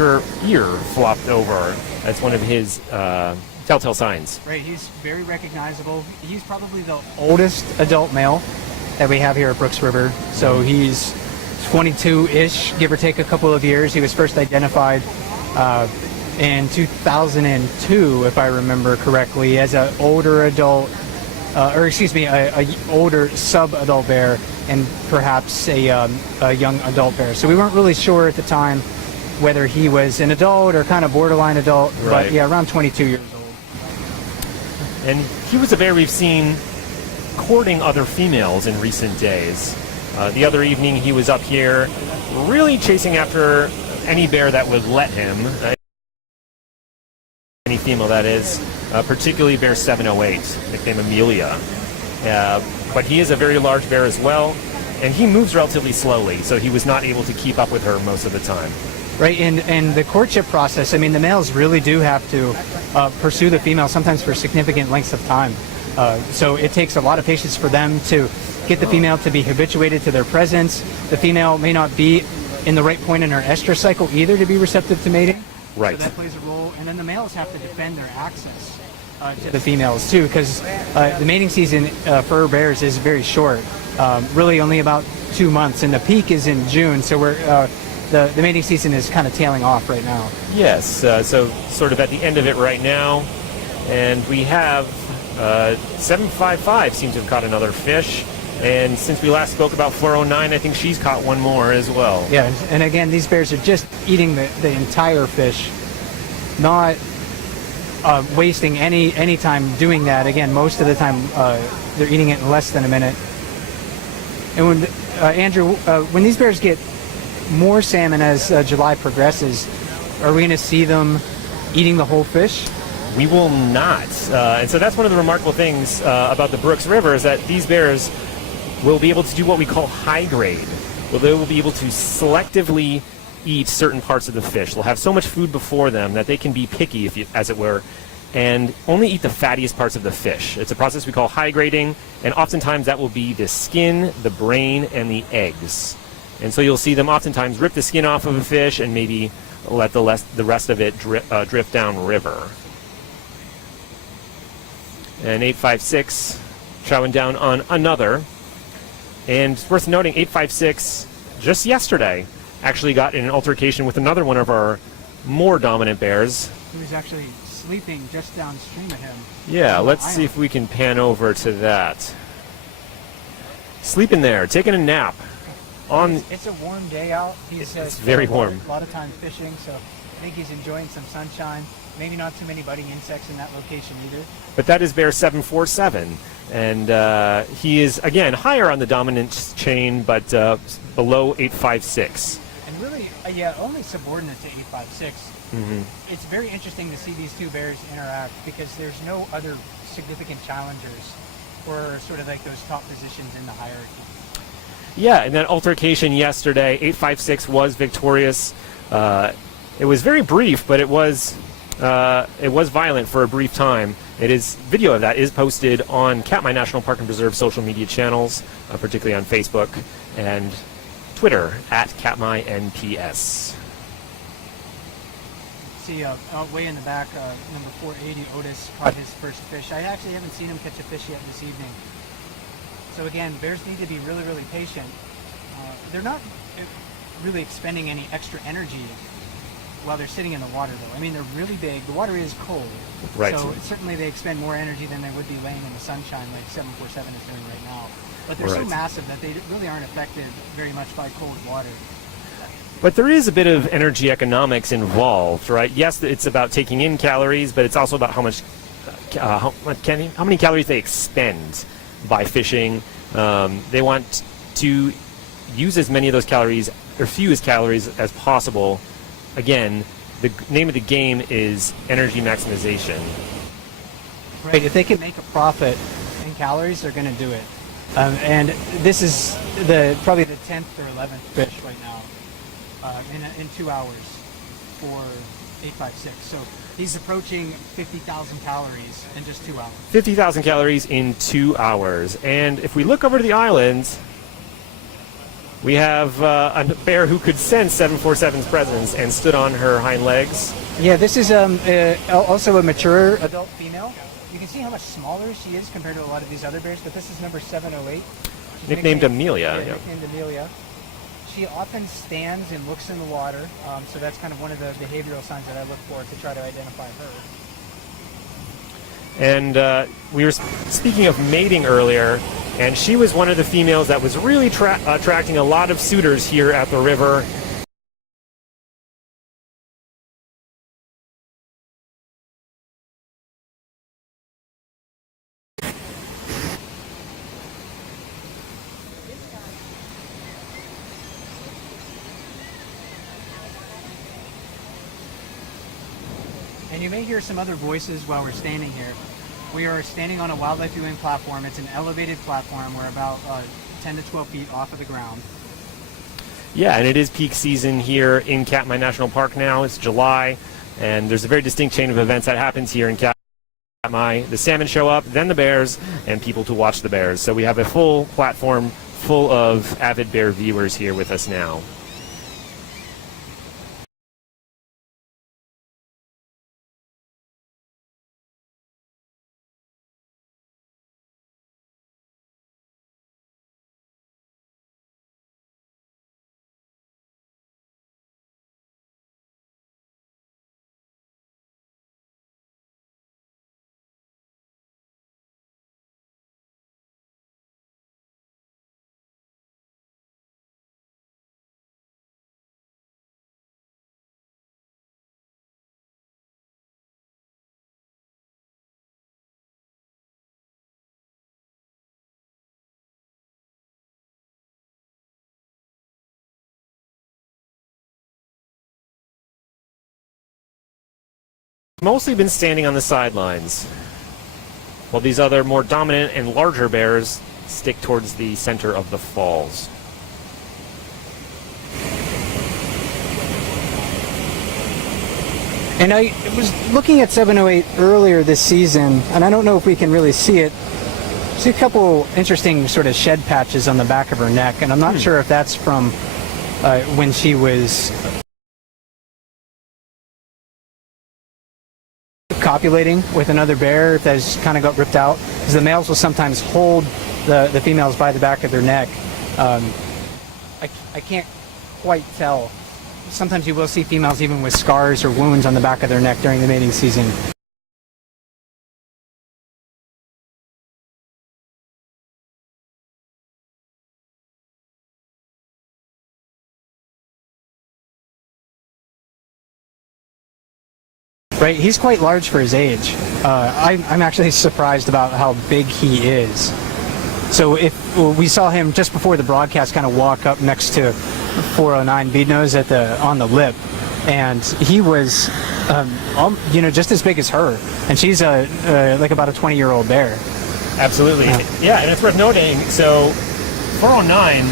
her ear flopped over. That's one of his telltale signs. Right, he's very recognizable. He's probably the oldest adult male that we have here at Brooks River. So he's 22-ish, give or take a couple of years. He was first identified in 2002, if I remember correctly, as an older adult, a older sub-adult bear and perhaps a young adult bear. So we weren't really sure at the time whether he was an adult or kind of borderline adult, right. But yeah, around 22 years old. And he was a bear we've seen courting other females in recent days. The other evening he was up here really chasing after any bear that would let him, any female that is, particularly bear 708, nicknamed Amelia. But he is a very large bear as well, and he moves relatively slowly, so he was not able to keep up with her most of the time. Right, and the courtship process, I mean, the males really do have to pursue the female sometimes for significant lengths of time. So it takes a lot of patience for them to get the female to be habituated to their presence. The female may not be in the right point in her estrus cycle either to be receptive to mating. Right. So that plays a role. And then the males have to defend their access to the females too, because the mating season for bears is very short, really only about 2 months, and the peak is in June. So we're the mating season is kind of tailing off right now. Yes, so sort of at the end of it right now, and we have 755 seems to have caught another fish, and since we last spoke about 409, I think she's caught one more as well. Yeah, and again, these bears are just eating the entire fish, not wasting any time doing that. Again, most of the time they're eating it in less than a minute. And when Andrew, when these bears get more salmon as July progresses, are we going to see them eating the whole fish? We will not. And so that's one of the remarkable things about the Brooks River, is that these bears will be able to do what we call high grade. Well, they will be able to selectively eat certain parts of the fish. They'll have so much food before them that they can be picky, as it were, and only eat the fattiest parts of the fish. It's a process we call high grading, and oftentimes that will be the skin, the brain, and the eggs. And so you'll see them oftentimes rip the skin off of a fish and maybe let the rest of it drift down river. And 856 chowing down on another. And it's worth noting, 856 just yesterday actually got in an altercation with another one of our more dominant bears. He was actually sleeping just downstream of him. Yeah, let's see if we can pan over to that. Sleeping there, taking a nap. It's a warm day out. It's very warm. A lot of time fishing, so I think he's enjoying some sunshine. Maybe not too many biting insects in that location either. But that is bear 747, and he is, again, higher on the dominance chain, but below 856. And really, yeah, only subordinate to 856. Mm-hmm. It's very interesting to see these two bears interact, because there's no other significant challengers or sort of like those top positions in the hierarchy. Yeah, in that altercation yesterday, 856 was victorious. It was very brief, but it was violent for a brief time. Video of that is posted on Katmai National Park and Preserve social media channels, particularly on Facebook and Twitter at Katmai NPS. See, way in the back, number 480, Otis caught his first fish. I actually haven't seen him catch a fish yet this evening. So again, bears need to be really, really patient. They're not really expending any extra energy while they're sitting in the water, though. I mean, they're really big. The water is cold. Right. So certainly they expend more energy than they would be laying in the sunshine like 747 is doing right now. But they're so massive that they really aren't affected very much by cold water. But there is a bit of energy economics involved, right? Yes, it's about taking in calories, but it's also about how many calories they expend by fishing. They want to use as many of those calories, or few as calories as possible. Again, the name of the game is energy maximization. Right, if they can make a profit in calories, they're going to do it. And this is probably the 10th or 11th fish right now in 2 hours for 856. So he's approaching 50,000 calories in just 2 hours. 50,000 calories in 2 hours. And if we look over to the island, We have a bear who could sense 747's presence and stood on her hind legs. Yeah, this is also a mature adult female. You can see how much smaller she is compared to a lot of these other bears, but this is number 708. She's Nicknamed Amelia. Yeah, nicknamed Amelia. She often stands and looks in the water, so that's kind of one of the behavioral signs that I look for to try to identify her. And we were speaking of mating earlier, and she was one of the females that was really attracting a lot of suitors here at the river. And you may hear some other voices while we're standing here. We are standing on a wildlife viewing platform. It's an elevated platform. We're about 10 to 12 feet off of the ground. Yeah, and it is peak season here in Katmai National Park now. It's July, and there's a very distinct chain of events that happens here in Katmai. The salmon show up, then the bears, and people to watch the bears. So we have a full platform full of avid bear viewers here with us now. Mostly been standing on the sidelines, while these other more dominant and larger bears stick towards the center of the falls. And I was looking at 708 earlier this season, and I don't know if we can really see it. See a couple interesting sort of shed patches on the back of her neck, and I'm not sure if that's from when she was copulating with another bear that's kind of got ripped out, because the males will sometimes hold the females by the back of their neck. I can't quite tell. Sometimes you will see females even with scars or wounds on the back of their neck during the mating season. Right, he's quite large for his age. I'm actually surprised about how big he is. So if we saw him just before the broadcast kind of walk up next to 409 Beadnose on the lip, and he was just as big as her, and she's like about a 20-year-old bear. Absolutely. Yeah, and it's worth noting, so 409,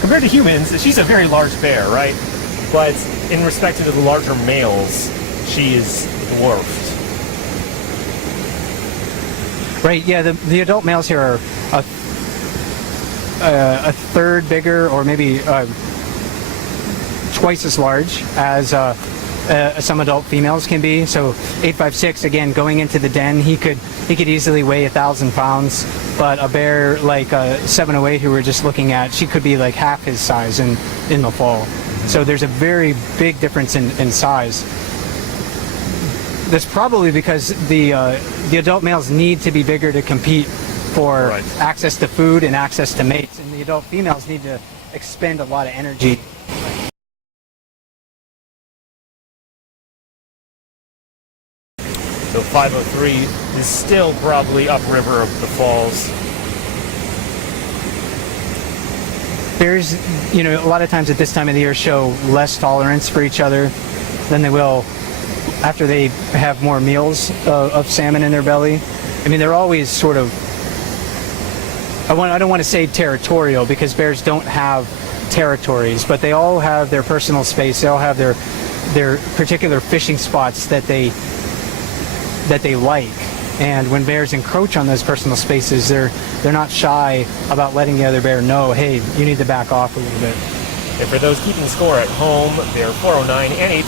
compared to humans, she's a very large bear, right? But in respect to the larger males, she is dwarfed. Right, yeah, the adult males here are a third bigger, or maybe twice as large as some adult females can be. So 856, again, going into the den, he could easily weigh 1,000 pounds. But a bear like 708, who we're just looking at, she could be like half his size in the fall. So there's a very big difference in size. That's probably because the adult males need to be bigger to compete for access to food and access to mates, and the adult females need to expend a lot of energy. So 503 is still probably upriver of the falls. Bears, a lot of times at this time of the year show less tolerance for each other than they will after they have more meals of salmon in their belly. I mean, they're always sort of, I don't want to say territorial, because bears don't have territories, but they all have their personal space. They all have their particular fishing spots that they like. And when bears encroach on those personal spaces, they're not shy about letting the other bear know, hey, you need to back off a little bit. And for those keeping score at home, they're 409 and 8.